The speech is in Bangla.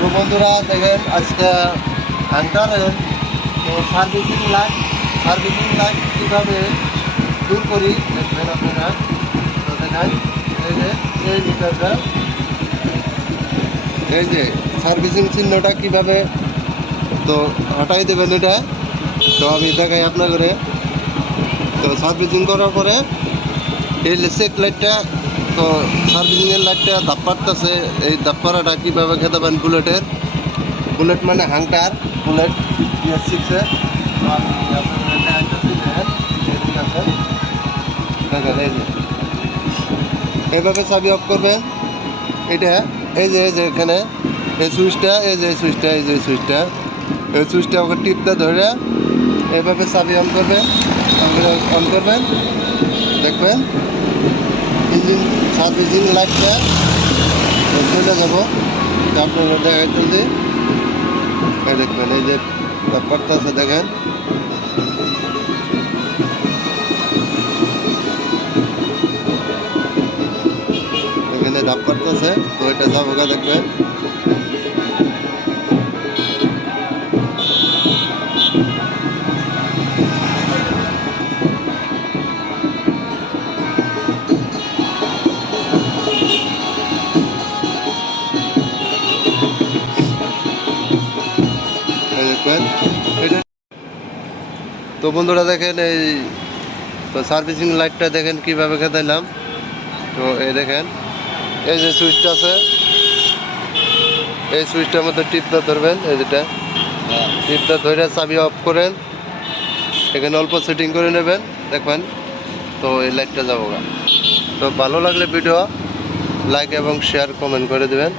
তো বন্ধুরা দেখেন আজকে হান্টারের তো সার্ভিসিং লাইট কীভাবে দূর করি দেখবেন আপনারা। তো দেখেন এই যে এই মিটারটা, এই যে সার্ভিসিং চিহ্নটা কীভাবে তো হটাই দেবেন এটা। তো আমি দেখাই আপনার করে। তো সার্ভিসিং করার পরে এই চেক লাইটটা, তো সার্ভিসিংয়ের লাইটটা ধাপ পাড়তেছে। এই ধাপ পাড়াটা কীভাবে খেতে পারেন বুলেট মানে হাংটার বুলেট BS6-এর। দেখেন এই যে এইভাবে চাবি অফ করবেন। এটা এই যে এখানে এই সুইচটা, এই সুইচটা ওকে টিপতে ধরে এইভাবে চাবি অন করবেন, দেখবেন ইঞ্জিন সার্ভিসিং লাইটটা চলে যাবো। আপনারা দেখাইতেছি এই দেখবেন এই যে করতেছে দেখেন। এখানে ধাপ করতেছে, তো এটা যাবো দেখবেন। তো বন্ধুরা দেখেন এই তো সার্ভিসিং লাইটটা দেখেন কীভাবে খেতাইলাম। তো এই দেখেন এই যে সুইচটা আছে, এই সুইচটার মধ্যে টিপটা ধরবেন, এই যেটা টিপটা ধরে চাবি অফ করেন, এখানে অল্প সেটিং করে নেবেন দেখবেন। তো এই লাইটটা যাবো। তো ভালো লাগলে ভিডিও লাইক এবং শেয়ার কমেন্ট করে দেবেন।